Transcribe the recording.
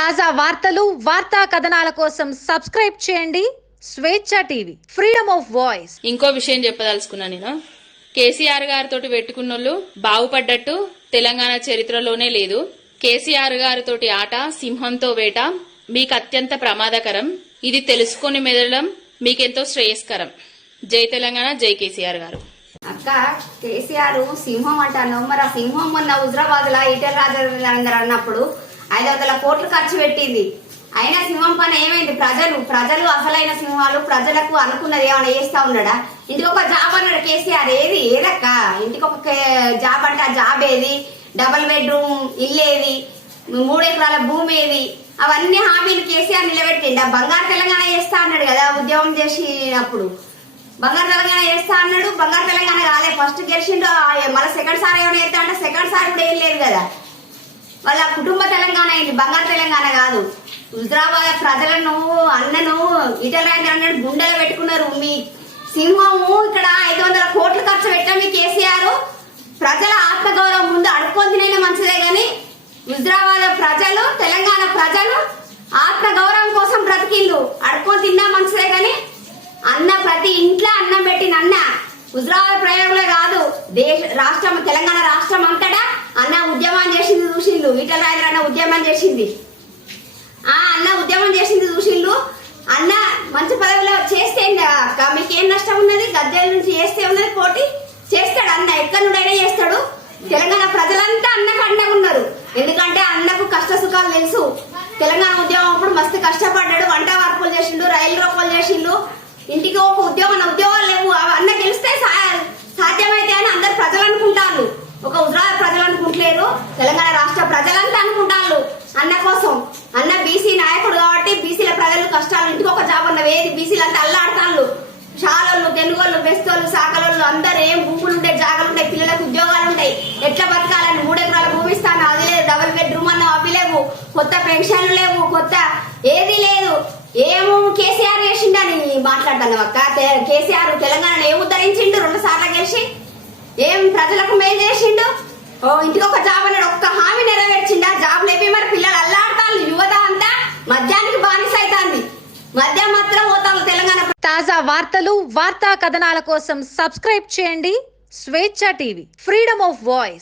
తాజా వార్తలు వార్తా కథనాల కోసం సబ్స్క్రైబ్ చేయండి స్వేచ్ఛ టీవీ, ఫ్రీడమ్ ఆఫ్ వాయిస్. ఇంకో విషయం చెప్పదలుచుకున్నా, నేను కేసీఆర్ గారితో పెట్టుకున్నోళ్ళు బాగుపడ్డట్టు తెలంగాణ చరిత్రలోనే లేదు. కేసీఆర్ గారితోటి ఆట సింహంతో వేట మీకు అత్యంత ప్రమాదకరం. ఇది తెలుసుకొని మెదలడం మీకెంతో శ్రేయస్కరం. జై తెలంగాణ, జై కేసీఆర్ గారు. అక్క, కేసీఆర్ సింహం అంటాను. మరి ఆ సింహం మొన్న హుజరాబాద్ లా ఈటెల రాజేందర్ అన్నప్పుడు 500 కోట్లు ఖర్చు పెట్టింది. అయినా సింహం పని ఏమైంది? ప్రజలు అసలైన సింహాలు ప్రజలకు అనుకున్నది ఏమైనా చేస్తా ఉన్నాడా? ఇంటికి ఒక జాబ్ అన్నాడు కేసీఆర్. ఏదక్క ఇంటికి ఒక జాబ్ అంటే ఆ జాబ్ ఏది? డబుల్ బెడ్రూమ్ ఇల్లు ఏది? 3 ఎకరాల భూమి ఏది? అవన్నీ హామీలు కేసీఆర్ నిలబెట్టిండు. బంగారు తెలంగాణ చేస్తా అన్నాడు కదా ఉద్యమం చేసినప్పుడు. బంగారు తెలంగాణ చేస్తా అన్నాడు. బంగారు తెలంగాణ కాలే, ఫస్ట్ గెలిచిండు. మళ్ళీ సెకండ్ సారి ఏమైనా చేస్తా అంటే సెకండ్ సారి కూడా ఏం లేదు కదా. వాళ్ళ కుటుంబ తెలంగాణ అయింది, బంగారు తెలంగాణ కాదు. హుజరాబాద్ ప్రజలను అన్నను ఈటెల రాజేందర్ అన్నాడు గుండెలు పెట్టుకున్నారు. మీ సింహము ఇక్కడ 500 కోట్లు ఖర్చు పెట్టా మీ కేసీఆర్. ప్రజల ఆత్మగౌరవం ముందు అడుక్కొని తినైనా మంచిదే గాని హుజరాబాద్ ప్రజలు, తెలంగాణ ప్రజలు ఆత్మగౌరవం కోసం బ్రతికిండు. అడుక్కొని తిన్నా మంచిదే గాని అన్న ప్రతి ఇంట్లో అన్నం పెట్టిన అన్న హుజరాబాద్ ప్రయోగంలో కాదు, రాష్ట్రం తెలంగాణ రాష్ట్రం అంతటా అన్న ఉద్యమం చేసింది చూసిండు. ఈటెల రాజేందర్ అన్న ఉద్యమం చేసింది. అన్న ఉద్యమం చేసింది చూసిండు. అన్న మంచి పదవిలో చేస్తే అక్క మీకేం నష్టం ఉన్నది? గద్దెల నుంచి చేస్తే ఉన్నది, పోటీ చేస్తాడు. అన్న ఎక్కడి నుండైనా చేస్తాడు. తెలంగాణ ప్రజలంతా అన్నకు అండగా ఉన్నారు. ఎందుకంటే అన్నకు కష్ట సుఖాలు తెలుసు. తెలంగాణ ఉద్యమం అప్పుడు మస్తు కష్టపడ్డాడు. వంట వార్పులు చేసిండు, రైలు రోకోలు చేసిండు. ఇంటికి ఒక ఉద్యోగాలు లేవు. అన్న గెలిస్తే సాధ్యమైతే అని అందరు ప్రజలు అనుకుంటారు. ఒక హుజరాబాద్ ప్రజలు అనుకుంటలేరు, తెలంగాణ రాష్ట్ర ప్రజలంతా అనుకుంటారు అన్న కోసం. అన్న బీసీ నాయకుడు కాబట్టి బీసీల ప్రజలు కష్టాలు, ఇంటికి ఒక జాబ్ అన్న వేది బీసీలు అంతా అల్లాడతాళ్ళు. షాలోళ్ళు, తెలుగోళ్ళు, బెస్తోళ్ళు, సాకలోళ్ళు అందరు ఏం భూములు ఉంటాయి, జాగాలు ఉంటాయి, పిల్లలకు ఉద్యోగాలు ఉంటాయి. ఎట్లా బతకాలని 3 ఎకరాల భూమి ఇస్తాను, అది లేదు. డబుల్ బెడ్రూమ్ అన్న అవి లేవు. కొత్త పెన్షన్లు లేవు, కొత్త ఏది లేదు. ఏమో కేసీఆర్ చేసిండని మాట్లాడతాను అక్క. కేసీఆర్ తెలంగాణను ఏం ఉద్ధరించిండు? 2 సార్లు గెలిచి ఏం ప్రజలకు మేలు చేసిండు? ఇంటికి ఒక జాబ్ అన్నాడు, ఒక్క హామీ నెరవేర్చిండా? జాబ్ లేపి మరి పిల్లలు అల్లాడతారు. యువత అంతా మద్యానికి బానిస అవుతుంది. మద్యం మాత్రం పోతారు తెలంగాణ. తాజా వార్తలు వార్తా కథనాల కోసం సబ్స్క్రైబ్ చేయండి స్వేచ్ఛ టీవీ, ఫ్రీడమ్ ఆఫ్ వాయిస్.